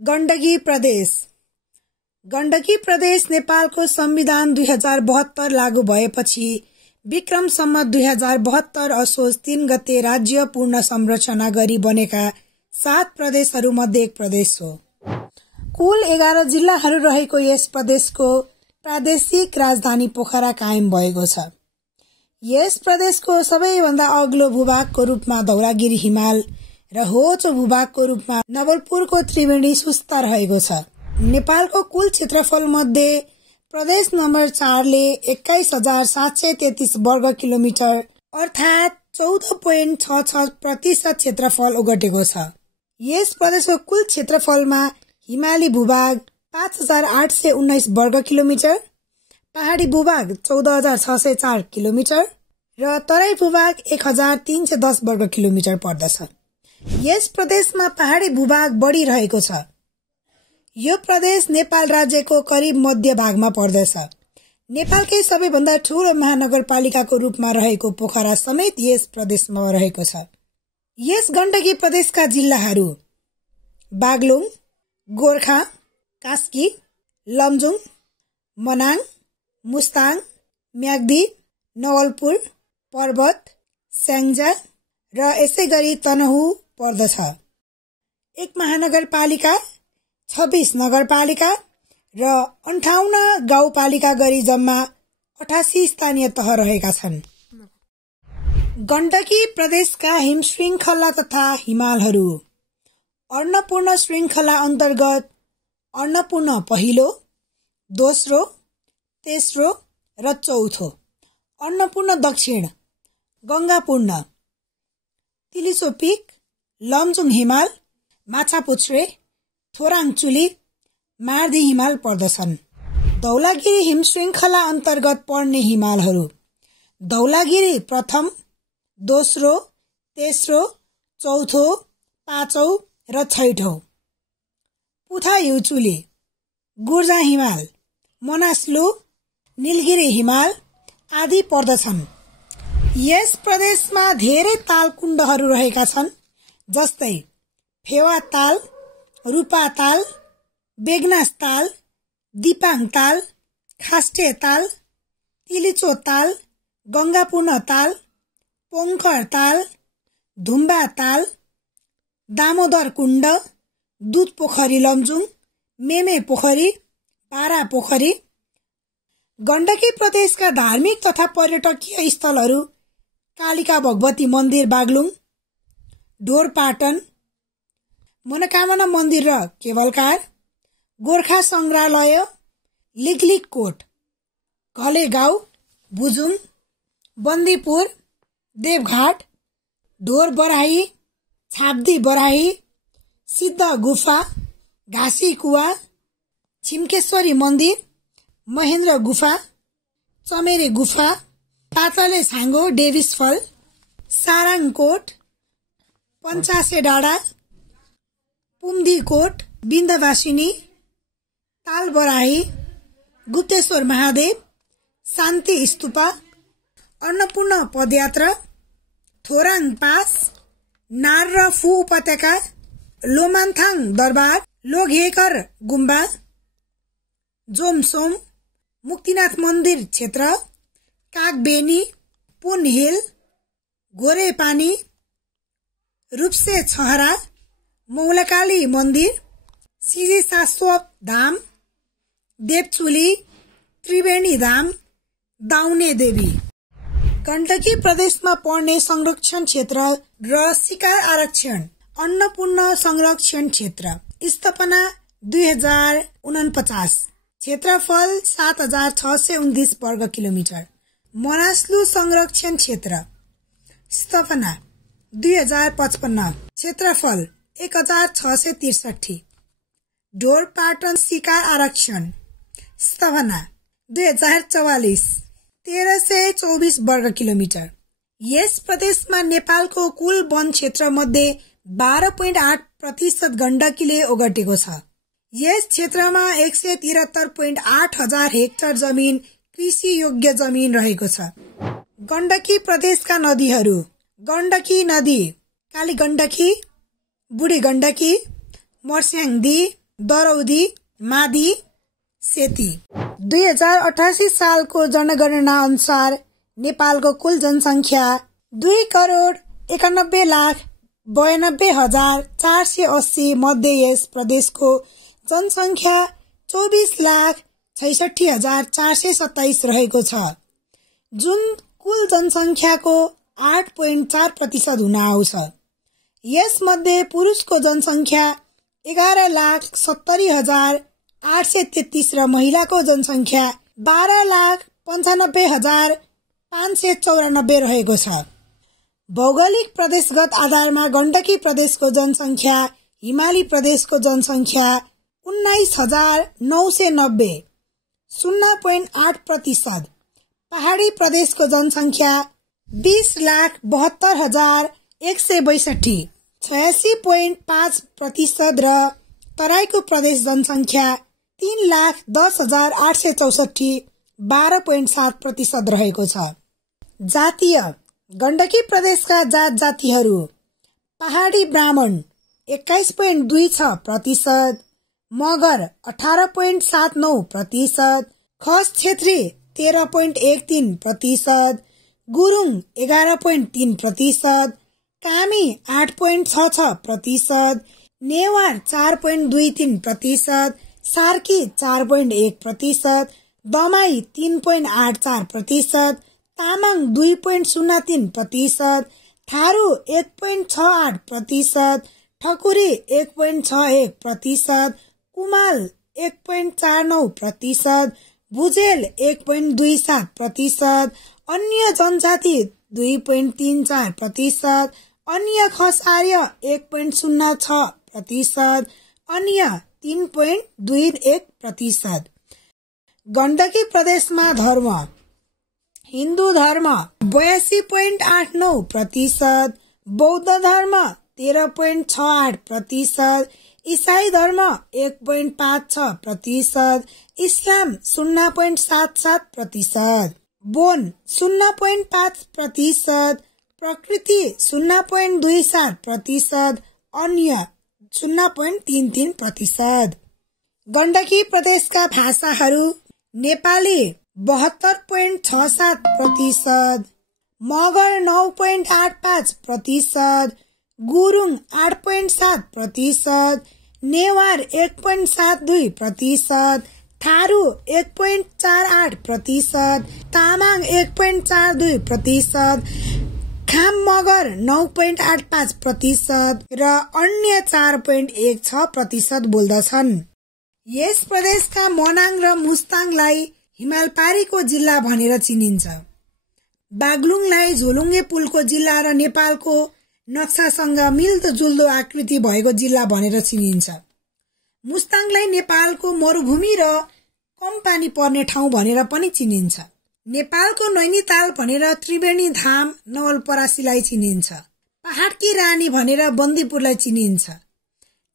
गण्डकी प्रदेश। गण्डकी प्रदेश नेपालको संविधान 2072 लागू भएपछि विक्रम सम्वत 2072 असोज 3 गते राज्य पूर्ण संरचना गरी बनेका 7 प्रदेशहरू मध्ये एक प्रदेश हो। कुल 11 जिल्लाहरू रहेको यस प्रदेशको प्रादेशिक राजधानी पोखरा कायम भएको छ। यस प्रदेशको सबैभन्दा अग्लो भूभागको रूपमा धौलागिरी हिमाल र होचो भूभागको रूपमा नवलपुरको त्रिवेणी सुस्ता रहेको छ। नेपालको कुल क्षेत्रफल मध्ये प्रदेश नम्बर 4 ले 21,733 वर्ग किलोमिटर अर्थात 14.66% क्षेत्रफल ओगटेको छ। यस प्रदेशको कुल क्षेत्रफलमा हिमाली भूभाग 5,819 वर्ग किलोमिटर, पहाडी भूभाग 14,604 किलोमिटर र तराई भूभाग 1,310 वर्ग किलोमिटर पर्दछ। यस प्रदेशमा पहाडी भूभाग बढी रहेको छ। यो प्रदेश नेपाल राज्यको करिब मध्य भागमा पर्दछ। नेपालकै सबैभन्दा ठूलो महानगरपालिकाको रूपमा रहेको पोखरा समेत यस प्रदेशमा रहेको छ। यस गण्डकी प्रदेशका जिल्लाहरू बागलुङ, गोर्खा, कास्की, लमजुङ, मनाङ, मुस्ताङ, म्याग्दी, नवलपुर, पर्वत, स्याङ्जा र यसै गरी तनहु पर्दछ। एक महानगरपालिका, 26 नगरपालिका र 58 गाउँपालिका गरी जम्मा 88 स्थानीय तह रहेका छन्। गण्डकी प्रदेशका हिमश्रृङ्खला तथा हिमालहरू अन्नपूर्ण श्रृङ्खला अन्तर्गत अन्नपूर्ण पहिलो, दोस्रो, तेस्रो र चौथो, अन्नपूर्ण दक्षिण, गङ्गापूर्ण, तिलिसो पिक, लमजुङ हिमाल, माछापुच्छ्रे, थोराङचुली, मार्दी हिमाल पर्दछन्। धौलागिरी हिमश्रृङ्खला अन्तर्गत पर्ने हिमालहरू धौलागिरी प्रथम, दोस्रो, तेस्रो, चौथो, पाँचौं र छैठौं, पुथायुचुली, गुर्जा हिमाल, मनास्लु, नीलगिरी हिमाल आदि पर्दछन्। यस प्रदेशमा धेरै ताल कुण्डहरू रहेका छन्, जस्तै फेवा ताल, रूपा ताल, बेगनास ताल, दिपाङ ताल, खास्टे ताल, तिलिचो ताल, गङ्गापूर्ण ताल, पोङ्खर ताल, धुम्बा ताल, दामोदर कुण्ड, दुध पोखरी लमजुङ, मेमे पोखरी, पारा पोखरी। गण्डकी प्रदेशका धार्मिक तथा पर्यटकीय स्थलहरू कालिका भगवती मन्दिर बागलुङ, ढोरपाटन, मनोकामना मन्दिर र केवलकार, गोर्खा संग्रहालय, लिगलिगकोट, घलेगाउँ, भुजुङ, बन्दीपुर, देवघाट, ढोर बराही, छाब्दी बराही, सिद्ध गुफा, घाँसी कुवा, छिमकेश्वरी मन्दिर, महेन्द्र गुफा, चमेरे गुफा, पातले छाङ्गो डेभिसफल, साराङकोट, पञ्चासे डाँडा, पुम्दीकोट, बिन्दवासिनी, तालबराही, गुप्तेश्वर महादेव, शान्ति स्तूपा, अन्नपूर्ण पदयात्रा, थोराङ पास, नार र फू उपत्यका, लोमान्थाङ दरबार, लोघेकर गुम्बा, जोमसोम, मुक्तिनाथ मन्दिर क्षेत्र, कागबेनी, पुन हिल, घोरेपानी, रूपसे छहरा, मौलाकाली मन्दिर, सिजी शाश्वत धाम, देवचुली, त्रिवेणी धाम, दाउने देवी। गण्डकी प्रदेशमा पर्ने संरक्षण क्षेत्र र शिकार आरक्षण। अन्नपूर्ण संरक्षण क्षेत्र स्थापना 2049, क्षेत्रफल 7,629 वर्ग किलोमिटर। मनास्लु संरक्षण क्षेत्र स्थापना 2055, क्षेत्रफल 1,663। ढोरपाटन शिकार आरक्षण स्थापना 2044, 1,324 वर्ग किलोमिटर। यस प्रदेशमा नेपालको कुल वन क्षेत्र मध्ये 12.8% गण्डकीले ओगटेको छ। यस क्षेत्रमा 173.8 हजार हेक्टर जमिन कृषि योग्य जमिन रहेको छ। गण्डकी प्रदेशका नदीहरू गण्डकी नदी, काली गण्डकी, बुढी गण्डकी, मर्स्याङदी, दरौदी, मादी, सेती। 2088 सालको जनगणना अनुसार नेपालको कुल जनसङ्ख्या 2,91,92,480 मध्ये यस प्रदेशको जनसङ्ख्या 24,66,427 रहेको छ, जुन कुल जनसङ्ख्याको 8.4% हुन आउँछ। यसमध्ये पुरुषको जनसङ्ख्या 11,70,833 र महिलाको जनसङ्ख्या 12,95,594 रहेको छ। भौगोलिक प्रदेशगत आधारमा गण्डकी प्रदेशको जनसङ्ख्या हिमाली प्रदेशको जनसङ्ख्या 19,990 0.8%, पहाडी प्रदेशको जनसङ्ख्या 20,72,162 86.5% र तराईको प्रदेश जनसङ्ख्या 3,10,864 12.7% रहेको छ। जातीय गण्डकी प्रदेशका जातिहरू: पहाडी ब्राह्मण 21.26%, मगर 18.79%, खस क्षेत्री 13.13%, गुरुङ 11.3%, कामी 8.66%, नेवार 4.23%, सार्की 4.1%, दमाई 3.84%, तामाङ 2.03%, थारू 1.68%, ठकुरी 1.61%, कुमाल 1.49%, भुजेल 1.27%, अन्य जनजाति 2.34%, अन्य खस आर्य 1.06%, अन्य 3.21%। गण्डकी प्रदेशमा धर्म: हिन्दू धर्म 82.89%, बौद्ध धर्म 13.68%, इसाई धर्म 1.56%, इस्लाम 0.77%, बोन 0.5%, प्रकृति 0.27%, अन्य 0.33%। गण्डकी प्रदेशका भाषाहरू: नेपाली 72.67%, मगर 9.85%, गुरुङ 8.7%, नेवार 1.72%, थारू 1.48%, तामाङ 1.42%, खाम मगर 9.85% र अन्य 4.16% बोल्दछन्। यस प्रदेशका मनाङ र मुस्ताङलाई हिमालपारीको जिल्ला भनेर चिनिन्छ। बागलुङलाई झोलुङ्गे पुलको जिल्ला र नेपालको नक्सासँग मिल्दोजुल्दो आकृति भएको जिल्ला भनेर चिनिन्छ। मुस्ताङलाई नेपालको मरुभूमि र कम पानी पर्ने ठाउँ भनेर पनि चिनिन्छ। नेपालको नैनीताल भनेर त्रिवेणी धाम नवलपरासीलाई चिनिन्छ। पहाडकी रानी भनेर बन्दीपुरलाई चिनिन्छ।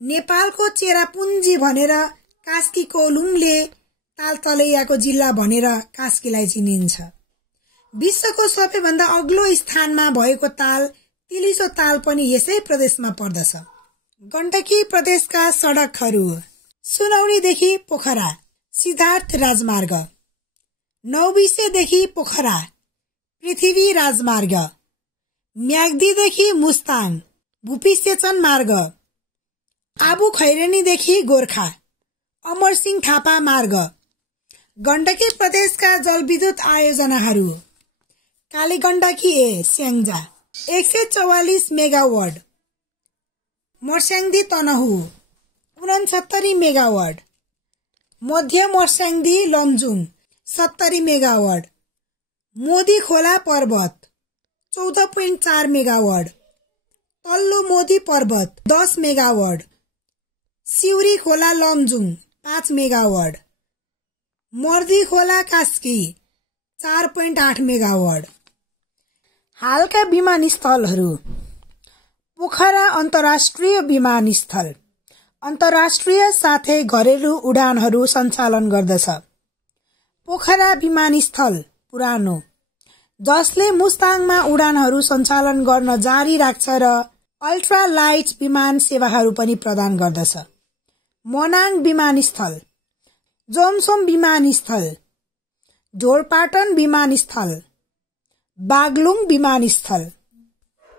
नेपालको चेरापुञ्जी भनेर कास्कीको लुम्ले तालतलैयाको जिल्ला भनेर कास्कीलाई चिनिन्छ। विश्वको सबैभन्दा अग्लो स्थानमा भएको ताल तिलिसो ताल पनि यसै प्रदेशमा पर्दछ। गण्डकी प्रदेशका सडकहरू: सुनौलीदेखि पोखरा सिद्धार्थ राजमार्ग, नौबिसेदेखि पोखरा पृथ्वी राजमार्ग, म्याग्दीदेखि मुस्ताङ भूपिसेचन मार्ग, आबु खैरेनीदेखि गोर्खा अमरसिंह थापा मार्ग। गण्डकी प्रदेशका जलविद्युत आयोजनाहरू: कालीगण्डकी ए स्याङ्जा 144 मेगावाट, मर्स्याङ्दी तनहु 69 मेगावाट, मध्य मर्स्याङ्दी लमजुङ 70 मेगावाट, मोदी खोला पर्वत 14.4 मेगावाट, तल्लो मोदी पर्वत 10 मेगावाट, सिउरी खोला लमजुङ 5 मेगावाट, मर्दी खोला कास्की 4.8 मेगावाट। हालका विमानस्थलहरू: पोखरा अन्तर्राष्ट्रिय विमानस्थल अन्तर्राष्ट्रिय साथै घरेलु उडानहरू सञ्चालन गर्दछ। पोखरा विमानस्थल पुरानो, जसले मुस्ताङमा उडानहरू सञ्चालन गर्न जारी राख्छ र अल्ट्रा लाइट विमान सेवाहरू पनि प्रदान गर्दछ। मोनाङ विमानस्थल, जोमसोम विमानस्थल, ढोरपाटन विमानस्थल, बागलुङ विमानस्थल।